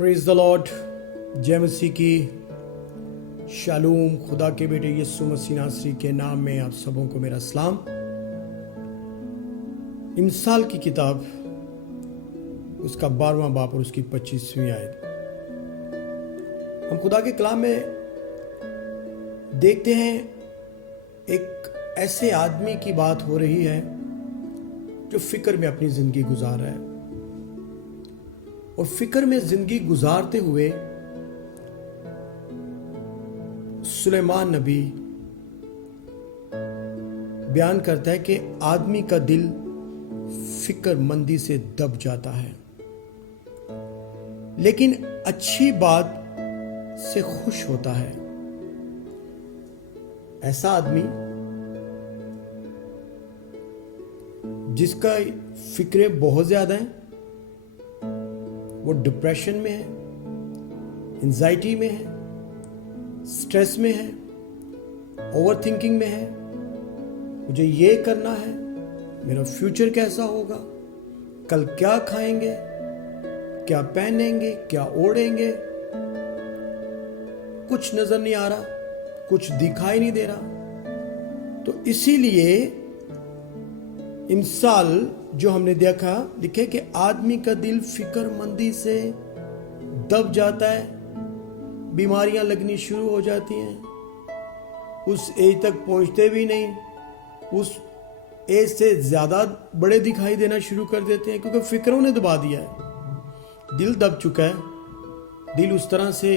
Praise the Lord. जय मसीह की। शालूम। खुदा के बेटे यीशु मसीह नासरी के नाम में आप सबों को मेरा सलाम। इमसाल की किताब उसका 12वां बाब और उसकी 25वीं आयत। हम खुदा के कलाम में देखते हैं एक ऐसे आदमी की बात हो रही है जो फिक्र में अपनी जिंदगी गुजार रहा है, और फिक्र में जिंदगी गुजारते हुए सुलेमान नबी बयान करता है कि आदमी का दिल फिक्रमंदी से दब जाता है, लेकिन अच्छी बात से खुश होता है। ऐसा आदमी जिसका फिक्रें बहुत ज्यादा हैं, वो डिप्रेशन में है, एंजाइटी में है, स्ट्रेस में है, ओवर थिंकिंग में है। मुझे ये करना है, मेरा फ्यूचर कैसा होगा, कल क्या खाएंगे, क्या पहनेंगे, क्या ओढ़ेंगे, कुछ नजर नहीं आ रहा, कुछ दिखाई नहीं दे रहा। तो इसीलिए इमसाल जो हमने देखा लिखे कि आदमी का दिल फिक्रमंदी से दब जाता है, बीमारियां लगनी शुरू हो जाती हैं, उस एज तक पहुंचते भी नहीं, उस एज से ज्यादा बड़े दिखाई देना शुरू कर देते हैं, क्योंकि फिक्रों ने दबा दिया है। दिल दब चुका है। दिल उस तरह से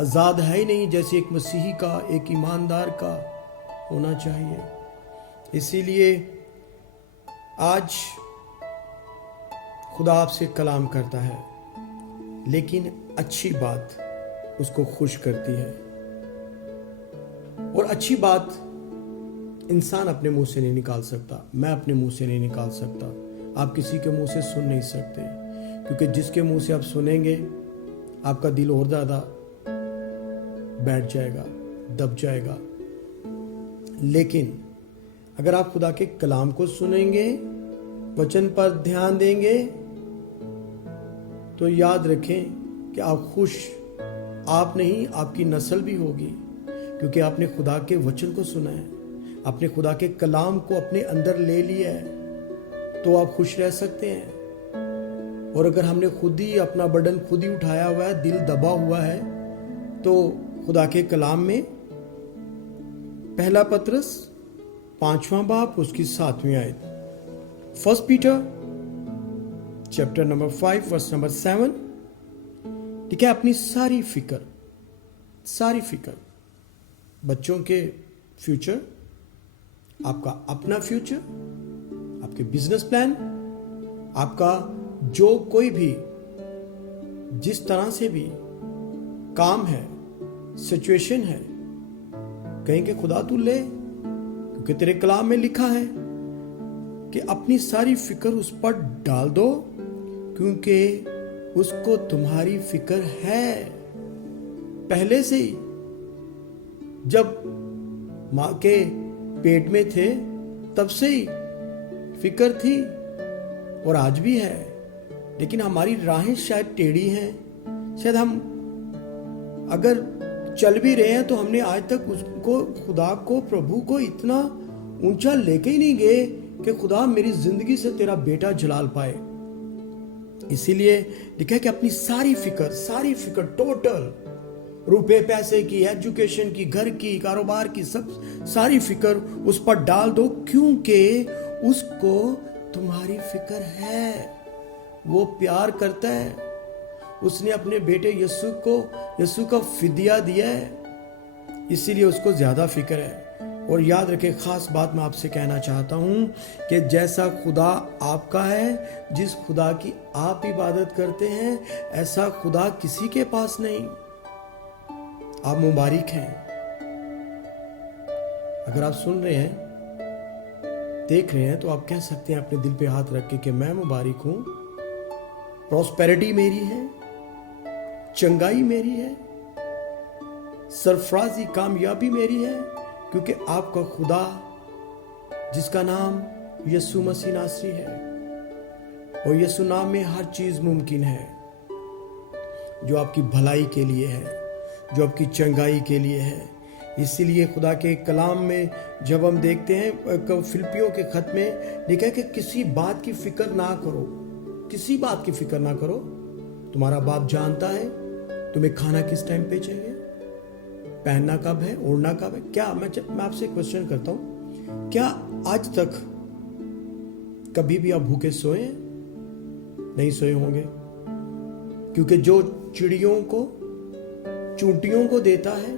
आजाद है ही नहीं जैसे एक मसीही का, एक ईमानदार का होना चाहिए। इसीलिए आज खुदा आपसे कलाम करता है, लेकिन अच्छी बात उसको खुश करती है। और अच्छी बात इंसान अपने मुंह से नहीं निकाल सकता, मैं अपने मुंह से नहीं निकाल सकता, आप किसी के मुंह से सुन नहीं सकते, क्योंकि जिसके मुंह से आप सुनेंगे आपका दिल और ज्यादा बैठ जाएगा, दब जाएगा। लेकिन अगर आप खुदा के कलाम को सुनेंगे, वचन पर ध्यान देंगे, तो याद रखें कि आप खुश आप नहीं, आपकी नस्ल भी होगी, क्योंकि आपने खुदा के वचन को सुना है, आपने खुदा के कलाम को अपने अंदर ले लिया है, तो आप खुश रह सकते हैं। और अगर हमने खुद ही अपना बर्डन खुद ही उठाया हुआ है, दिल दबा हुआ है, तो खुदा के कलाम में पहला पतरस 5वां बाब उसकी 7वीं आयत, 1 Peter chapter number 5 verse number 7, ठीक है। अपनी सारी फिक्र बच्चों के फ्यूचर, आपका अपना फ्यूचर, आपके बिजनेस प्लान, आपका जो कोई भी जिस तरह से भी काम है, सिचुएशन है, कहेंगे खुदा तू ले, क्योंकि तेरे कलाम में लिखा है कि अपनी सारी फिक्र उस पर डाल दो, क्योंकि उसको तुम्हारी फिक्र है। पहले से ही जब मां के पेट में थे तब से ही फिक्र थी, और आज भी है। लेकिन हमारी राहें शायद टेढ़ी हैं, शायद हम अगर चल भी रहे हैं तो हमने आज तक उसको, खुदा को, प्रभु को इतना ऊंचा लेके ही नहीं गए कि खुदा मेरी जिंदगी से तेरा बेटा जलाल पाए। इसीलिए लिखा है कि अपनी सारी फिक्र टोटल, रुपए पैसे की, एजुकेशन की, घर की, कारोबार की, सब सारी फिक्र उस पर डाल दो, क्योंकि उसको तुम्हारी फिक्र है। वो प्यार करता है, उसने अपने बेटे यीशु का फिदिया दिया है, इसीलिए उसको ज्यादा फिक्र है। और याद रखें, खास बात मैं आपसे कहना चाहता हूं कि जैसा खुदा आपका है, जिस खुदा की आप इबादत करते हैं, ऐसा खुदा किसी के पास नहीं। आप मुबारक हैं। अगर आप सुन रहे हैं, देख रहे हैं, तो आप कह सकते हैं अपने दिल पे हाथ रख के कि मैं मुबारक हूं, प्रॉस्पेरिटी मेरी है, चंगाई मेरी है, सरफराजी कामयाबी मेरी है, क्योंकि आपका खुदा जिसका नाम यीशु मसीह नासरी है, और यीशु नाम में हर चीज मुमकिन है। जो आपकी भलाई के लिए है, जो आपकी चंगाई के लिए है। इसीलिए खुदा के कलाम में जब हम देखते हैं, फिलिपियों के खत में लिखा है कि किसी बात की फिक्र ना करो, किसी बात की फिक्र ना करो। तुम्हारा बाप जानता है तुम्हें खाना किस टाइम पे चाहिए, पहनना कब है, ओढ़ना कब है। क्या मैं आपसे क्वेश्चन करता हूं, क्या आज तक कभी भी आप भूखे सोए? नहीं सोए होंगे, क्योंकि जो चिड़ियों को, चूंटियों को देता है,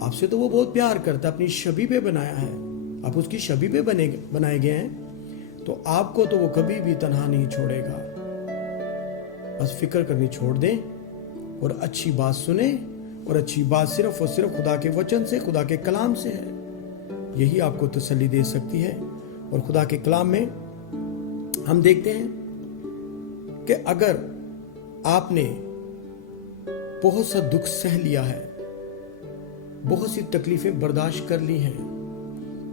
आपसे तो वो बहुत प्यार करता है, अपनी छवि पे बनाया है, आप उसकी छवि पे बनाए गए हैं, तो आपको तो वो कभी भी तन्हा नहीं छोड़ेगा। बस फिक्र करनी छोड़ दें और अच्छी बात सुने, और अच्छी बात सिर्फ और सिर्फ खुदा के वचन से, खुदा के कलाम से है। यही आपको तसल्ली दे सकती है। और खुदा के कलाम में हम देखते हैं कि अगर आपने बहुत सा दुख सह लिया है, बहुत सी तकलीफें बर्दाश्त कर ली हैं,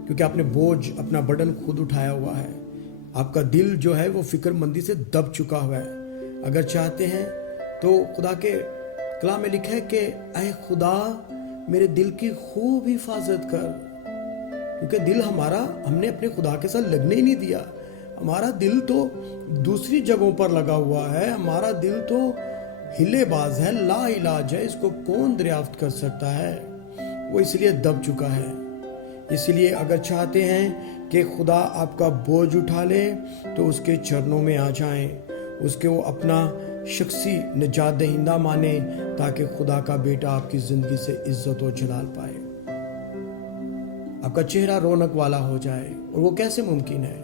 क्योंकि आपने बोझ, अपना बर्डन खुद उठाया हुआ है, आपका दिल जो है वो फिक्रमंदी से दब चुका हुआ है। अगर चाहते हैं तो खुदा के कलाम में लिखा है कि ऐ खुदा मेरे दिल की खूब हिफाजत कर, क्योंकि दिल हमारा, हमने अपने खुदा के साथ लगने ही नहीं दिया। हमारा दिल तो दूसरी जगहों पर लगा हुआ है, हमारा दिल तो हिलेबाज है, ला इलाज है, इसको कौन दरियाफ्त कर सकता है। वो इसलिए दब चुका है। इसलिए अगर चाहते हैं कि खुदा आपका बोझ उठा ले, तो उसके चरणों में आ जाएं, उसके वो अपना शख्सी निजात दहिंदा माने, ताकि खुदा का बेटा आपकी जिंदगी से इज्जत और जलाल पाए, आपका चेहरा रौनक वाला हो जाए। और वो कैसे मुमकिन है?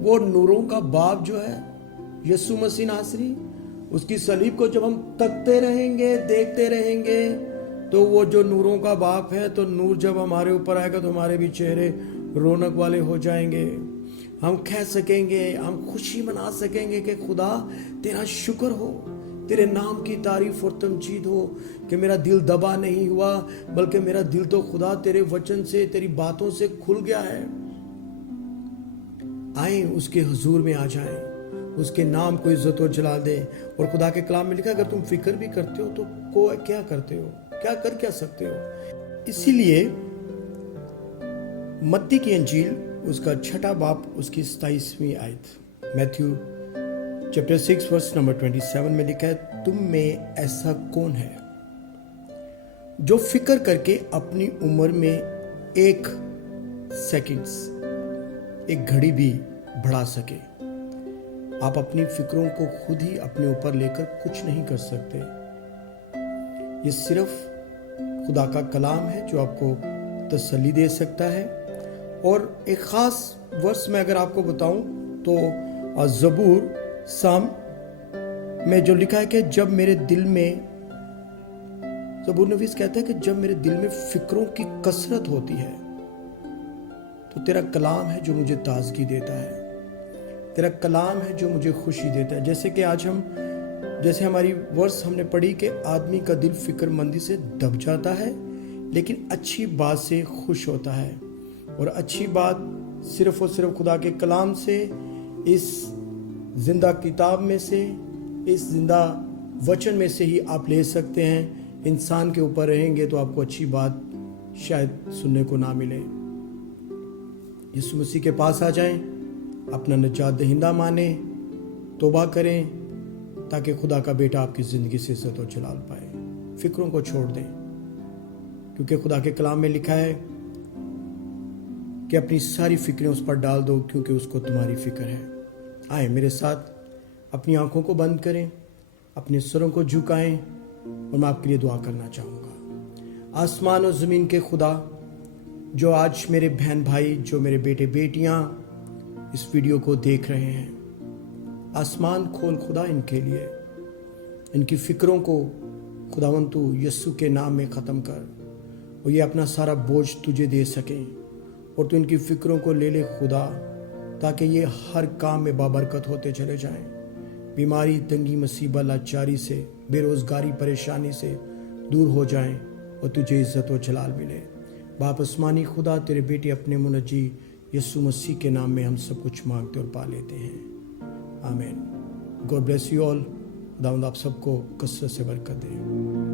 वो नूरों का बाप जो है यीशु मसीह नासरी, उसकी सलीब को जब हम तकते रहेंगे, देखते रहेंगे, तो वो जो नूरों का बाप है, तो नूर जब हमारे ऊपर आएगा तो हमारे भी चेहरे रौनक वाले हो जाएंगे। हम कह सकेंगे, हम खुशी मना सकेंगे कि खुदा तेरा शुक्र हो, तेरे नाम की तारीफ और तमजीद हो कि मेरा दिल दबा नहीं हुआ, बल्कि मेरा दिल तो खुदा तेरे वचन से, तेरी बातों से खुल गया है। आए उसके हुजूर में आ जाएं, उसके नाम को इज्जत और जला दें। और खुदा के कलाम में लिखा, अगर तुम फिक्र भी करते हो तो क्या करते हो, क्या सकते हो। इसीलिए मत्ती की अंजील उसका 6 बाब उसकी 27वीं आयत, मैथ्यू चैप्टर 6 वर्स नंबर 27 में लिखा है, तुम में ऐसा कौन है जो फिक्र करके अपनी उम्र में एक सेकंड्स, एक घड़ी भी बढ़ा सके। आप अपनी फिक्रों को खुद ही अपने ऊपर लेकर कुछ नहीं कर सकते। ये सिर्फ खुदा का कलाम है जो आपको तसल्ली दे सकता है। और एक खास वर्स में अगर आपको बताऊं तो ज़बूर साम में जो लिखा है कि जब मेरे दिल में, ज़बूर नवीस कहता है कि जब मेरे दिल में फिक्रों की कसरत होती है, तो तेरा कलाम है जो मुझे ताजगी देता है, तेरा कलाम है जो मुझे खुशी देता है। जैसे कि आज जैसे हमारी वर्स हमने पढ़ी कि आदमी का दिल फिक्रमंदी से दब जाता है, लेकिन अच्छी बात से खुश होता है। और अच्छी बात सिर्फ और सिर्फ खुदा के कलाम से, इस जिंदा किताब में से, इस जिंदा वचन में से ही आप ले सकते हैं। इंसान के ऊपर रहेंगे तो आपको अच्छी बात शायद सुनने को ना मिले। यीशु मसीह के पास आ जाएं, अपना निजात दहिंदा माने, तौबा करें, ताकि खुदा का बेटा आपकी ज़िंदगी से इज्जत और जलाल पाए। फिक्रों को छोड़ दें, क्योंकि खुदा के कलाम में लिखा है कि अपनी सारी फिक्रें उस पर डाल दो, क्योंकि उसको तुम्हारी फिक्र है। आए मेरे साथ अपनी आंखों को बंद करें, अपने सरों को झुकाएं, और मैं आपके लिए दुआ करना चाहूँगा। आसमान और ज़मीन के खुदा, जो आज मेरे बहन भाई, जो मेरे बेटे बेटियाँ इस वीडियो को देख रहे हैं, आसमान खोल खुदा इनके लिए, इनकी फिक्रों को खुदावंद तू यीशु के नाम में ख़त्म कर, और ये अपना सारा बोझ तुझे दे सकें, और तू इनकी फिक्रों को ले ले खुदा, ताकि ये हर काम में बाबरकत होते चले जाएं। बीमारी, तंगी, मुसीबत, लाचारी से, बेरोज़गारी, परेशानी से दूर हो जाएं, और तुझे इज़्ज़त और जलाल मिले। बाप आसमानी खुदा, तेरे बेटे अपने मुनज्जी यीशु मसीह के नाम में हम सब कुछ मांगते और पा लेते हैं। आमीन। God bless you all. खुदावंद आप सबको कसरत से बरकत दे।